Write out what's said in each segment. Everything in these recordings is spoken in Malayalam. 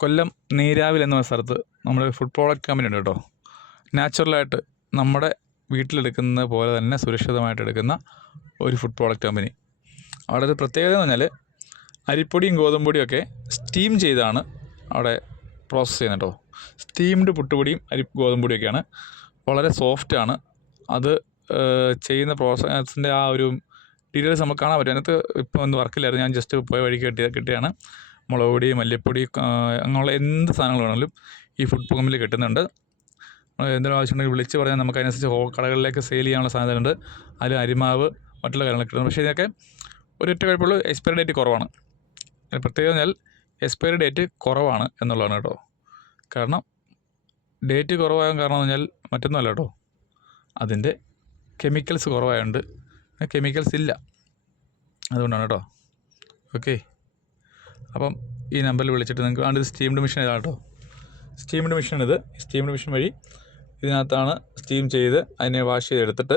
കൊല്ലം നീരാവിൽ എന്ന സ്ഥലത്ത് നമ്മുടെ ഫുഡ് പ്രോഡക്റ്റ് കമ്പനി ഉണ്ട് കേട്ടോ. നാച്ചുറലായിട്ട് നമ്മുടെ വീട്ടിലെടുക്കുന്ന പോലെ തന്നെ സുരക്ഷിതമായിട്ട് എടുക്കുന്ന ഒരു ഫുഡ് പ്രോഡക്റ്റ് കമ്പനി. അവിടെ ഒരു പ്രത്യേകത എന്ന് പറഞ്ഞാൽ അരിപ്പൊടിയും ഗോതമ്പൊടിയും ഒക്കെ സ്റ്റീം ചെയ്താണ് അവിടെ പ്രോസസ്സ് ചെയ്യുന്നത് കേട്ടോ. സ്റ്റീംഡ് പുട്ടുപൊടിയും ഗോതമ്പൊടിയൊക്കെയാണ്. വളരെ സോഫ്റ്റാണ്. അത് ചെയ്യുന്ന പ്രോസസ്സിൻ്റെ ആ ഒരു ഡീറ്റെയിൽസ് നമുക്ക് കാണാൻ പറ്റും. അതിനകത്ത് ഇപ്പോൾ ഒന്ന് വർക്കില്ലായിരുന്നു, ഞാൻ ജസ്റ്റ് പോയ വഴിക്ക് കിട്ടിയാണ്. മുളക് പൊടി, മല്ലിപ്പൊടി, അങ്ങനെയുള്ള എന്ത് സാധനങ്ങൾ വേണമെങ്കിലും ഈ ഫുഡ് കമ്പനിയിൽ കിട്ടുന്നുണ്ട്. എന്തെങ്കിലും ആവശ്യമുണ്ടെങ്കിൽ വിളിച്ച് പറഞ്ഞാൽ നമുക്ക് അതിനനുസരിച്ച് കടകളിലേക്ക് സെയിൽ ചെയ്യാനുള്ള സാധ്യതയുണ്ട്. അതിൽ അരിമാവ്, മറ്റുള്ള കാര്യങ്ങളൊക്കെ കിട്ടുന്നുണ്ട്. പക്ഷേ ഇതിനൊക്കെ ഒരൊറ്റ കുഴപ്പമുള്ളൂ, എക്സ്പയറി ഡേറ്റ് കുറവാണ്. പ്രത്യേകം പറഞ്ഞാൽ എക്സ്പയറി ഡേറ്റ് കുറവാണ് എന്നുള്ളതാണ് കേട്ടോ. കാരണം ഡേറ്റ് കുറവാകാൻ കാരണം എന്ന് പറഞ്ഞാൽ മറ്റൊന്നുമല്ല കേട്ടോ, അതിൻ്റെ കെമിക്കൽസ് കുറവായതുകൊണ്ട്. കെമിക്കൽസ് ഇല്ല, അതുകൊണ്ടാണ് കേട്ടോ. ഓക്കെ, അപ്പം ഈ നമ്പറിൽ വിളിച്ചിട്ട് നിങ്ങൾക്ക് ഇത് സ്റ്റീംഡ് മെഷീൻ ഇതാണ് കേട്ടോ. സ്റ്റീംഡ് മെഷീൻ സ്റ്റീംഡ് മെഷീൻ വഴി ഇതിനകത്താണ് സ്റ്റീം ചെയ്ത് അതിനെ വാഷ് ചെയ്തെടുത്തിട്ട്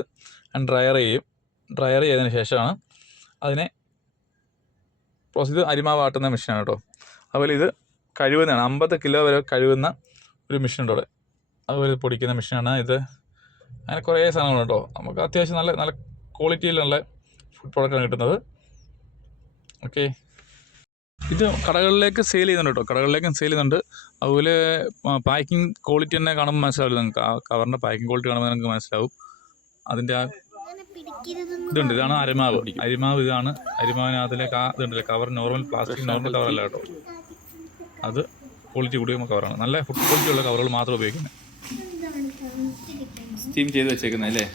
ഡ്രയർ ചെയ്യും. ഡ്രയർ ചെയ്തതിന് ശേഷമാണ് അതിനെ പ്രോസസ്സ് അരിമാവ് ആട്ടുന്ന മെഷീനാണ് കേട്ടോ. അതുപോലെ ഇത് കഴുകുന്നതാണ്, 50 കിലോ വരെ കഴുകുന്ന ഒരു മെഷീൻ ഉണ്ട് അവിടെ. അതുപോലെ പൊടിക്കുന്ന മെഷീനാണ് ഇത്. അങ്ങനെ കുറേ സാധനങ്ങളുണ്ട് കേട്ടോ. നമുക്ക് അത്യാവശ്യം നല്ല ക്വാളിറ്റിയിലുള്ള ഫുഡ് പ്രോഡക്റ്റാണ് കിട്ടുന്നത്. ഓക്കെ, ഇത് കടകളിലേക്ക് സെയിൽ ചെയ്യുന്നുണ്ട് കേട്ടോ. കടകളിലേക്കും സെയിൽ ചെയ്യുന്നുണ്ട്. അതുപോലെ പാക്കിംഗ് ക്വാളിറ്റി തന്നെ കാണുമ്പോൾ മനസ്സിലാവില്ല നിങ്ങൾക്ക്. ആ കവറിൻ്റെ പാക്കിംഗ് ക്വാളിറ്റി കാണുമ്പോൾ നിങ്ങൾക്ക് മനസ്സിലാവും. അതിൻ്റെ ആ ഇതാണ് അരിമാവ്. ഇതാണ് അരിമാവിനകത്തിലേക്ക് ഇതുണ്ടല്ലേ കവർ, നോർമൽ പ്ലാസ്റ്റിക് നോർമൽ കവറല്ല കേട്ടോ. അത് ക്വാളിറ്റി കൂടിയ കവറാണ്. നല്ല ഫുഡ് ക്വാളിറ്റി ഉള്ള കവറുകൾ മാത്രം ഉപയോഗിക്കുന്നത്. സ്റ്റീം ചെയ്ത് വെച്ചേക്കുന്നത് അല്ലേ?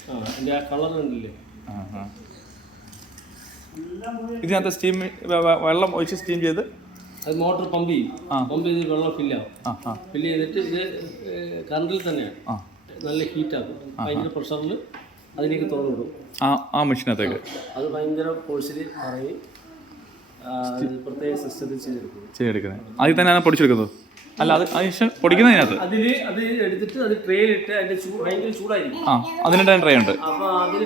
ഇതിനകത്ത് സ്റ്റീം വെള്ളം ഒഴിച്ച് സ്റ്റീം ചെയ്ത് അത് മോട്ടർ പമ്പ് ചെയ്ത് വെള്ളം ഫില്ല് ചെയ്തിട്ട് ഇത് കറണ്ടിൽ തന്നെയാണ് നല്ല ഹീറ്റാക്കും. ഭയങ്കര പ്രഷറിൽ അതിലേക്ക് തുറന്നു വിടും ആ മെഷീനകത്തേക്ക്. അത് ഭയങ്കര ഫോഴ്സിൽ കറങ്ങി പ്രത്യേക സിസ്റ്റത്തിൽ ചെയ്തെടുക്കുന്നത്. അതിൽ തന്നെയാണ് പൊടിച്ചെടുക്കുന്നത്? അല്ല, അത് പൊടിക്കുന്നതിനകത്ത് അത് എടുത്തിട്ട് അത് ട്രേയിലിട്ട് അതിന്റെ ഭയങ്കര ചൂടായിരിക്കും. അതിനിടെ ട്രേ ഉണ്ട്. അപ്പൊ അതിൽ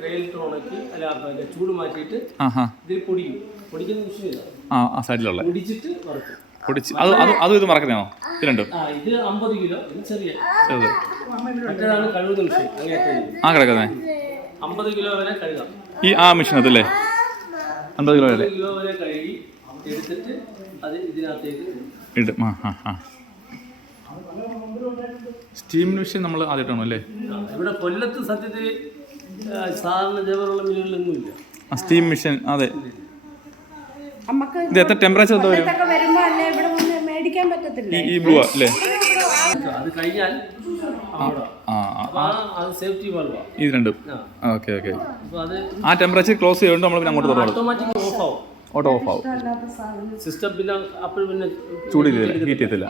ട്രേയിലിട്ട് ഉണക്കി അല്ല ചൂട് മാറ്റിയിട്ട് ഇതിൽ പൊടിക്കുന്ന മെഷീൻ സൈഡിലുള്ള പൊടിച്ചിട്ട് വറുക്കും. അതും ഇത് മറക്കുന്നതാണോ? ഇതിലുണ്ട്. ഇത് 50 കിലോ, ഇത് ചെറിയ മറ്റേതാണ് കഴുകുന്ന മെഷീൻ. കിടക്കുന്നത് 50 കിലോ വരെ കഴുകാം ഈ മെഷീൻ അതല്ലേ? 50 കിലോ വരെ കഴുകി എടുത്തിട്ട് അത് ഇതിനകത്തേക്ക് ഇടും. സ്റ്റീം മെഷീൻ നമ്മൾ ആദ്യമായിട്ടാണോ അല്ലേ? ഇവിടെ കൊല്ലത്ത് സത്യത്തിൽ സാധാരണ ഇതേപോലുള്ള മില്ലുകളൊന്നും ഇല്ല. Steam machine. അതെ, ഇത് എത്ര ടെമ്പറേച്ചർ എന്തോ വരും? ഈ ബ്ലൂ അല്ലേ? അത് കഴിഞ്ഞാൽ സേഫ്റ്റി വാൾവാ ഇത് രണ്ടും. ഓക്കെ, ആ ടെമ്പറേച്ചർ ക്ലോസ് ചെയ്തുകൊണ്ട് നമ്മൾ പിന്നെ അങ്ങോട്ട് തുറന്നു ഓട്ടോമാറ്റിക് ഓട്ടോ ഓഫ് ആവും. സിസ്റ്റം പിന്നെ അപ്പോൾ പിന്നെ ചൂട് ഹീറ്റ് ചെയ്യത്തില്ല.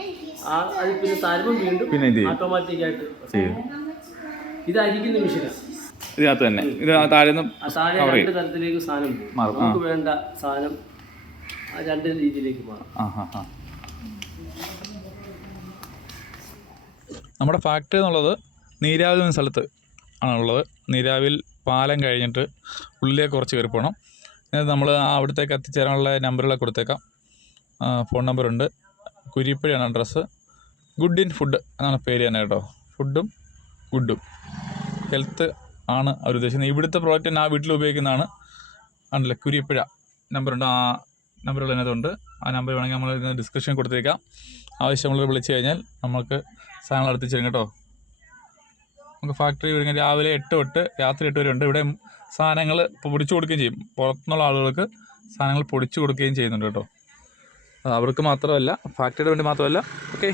അത് പിന്നെ താരവും വീണ്ടും പിന്നെ ഓട്ടോമാറ്റിക് ആയിട്ട് ചെയ്യും. ഇത് അരിക്കുന്ന മെഷീനാണ് ഇതിനകത്ത് തന്നെ. ഇത് താഴെ രണ്ട് തരത്തിലേക്ക് സാധനം മാറും. നമുക്ക് വേണ്ട സാധനം രണ്ട് രീതിയിലേക്ക് മാറും. നമ്മുടെ ഫാക്ടറി എന്നുള്ളത് നീരാവിൽ എന്ന സ്ഥലത്ത് ആണുള്ളത്. നീരാവിൽ പാലം കഴിഞ്ഞിട്ട് ഉള്ളിലേക്ക് കുറച്ച് കയറി പോകണം. നമ്മൾ അവിടത്തേക്ക് എത്തിച്ചേരാനുള്ള നമ്പറുകളൊക്കെ കൊടുത്തേക്കാം. ഫോൺ നമ്പറുണ്ട്. കുരിപ്പുഴയാണ് അഡ്രസ്സ്. ഗുഡ് ഇൻ ഫുഡ് എന്നാണ് പേര് തന്നെ കേട്ടോ. ഫുഡും ഗുഡും ഹെൽത്ത് ആണ് അവർ ഉദ്ദേശിക്കുന്നത്. ഇവിടുത്തെ പ്രോഡക്റ്റ് തന്നെ ആ വീട്ടിൽ ഉപയോഗിക്കുന്നതാണ്. ആണല്ലേ? കുരിപ്പുഴ നമ്പറുണ്ട്. ആ നമ്പറുകൾ അതിനകത്തുണ്ട്. ആ നമ്പർ വേണമെങ്കിൽ നമ്മൾ ഡിസ്ക്രിപ്ഷൻ കൊടുത്തേക്കാം. ആവശ്യമുള്ളവർ വിളിച്ചു കഴിഞ്ഞാൽ നമുക്ക് സാധനങ്ങൾ എത്തിച്ചു തരും കേട്ടോ. നമുക്ക് ഫാക്ടറി കഴിഞ്ഞാൽ രാവിലെ 8 തൊട്ട് രാത്രി 8 വരെ ഉണ്ട്. ഇവിടെ സാധനങ്ങൾ പൊടിച്ചു കൊടുക്കുകയും ചെയ്യും. പുറത്തുനിന്നുള്ള ആളുകൾക്ക് സാധനങ്ങൾ പൊടിച്ചു കൊടുക്കുകയും ചെയ്യുന്നുണ്ട് കേട്ടോ. അവർക്ക് മാത്രമല്ല, ഫാക്ടറിയുടെ വേണ്ടി മാത്രമല്ല. ഓക്കെ.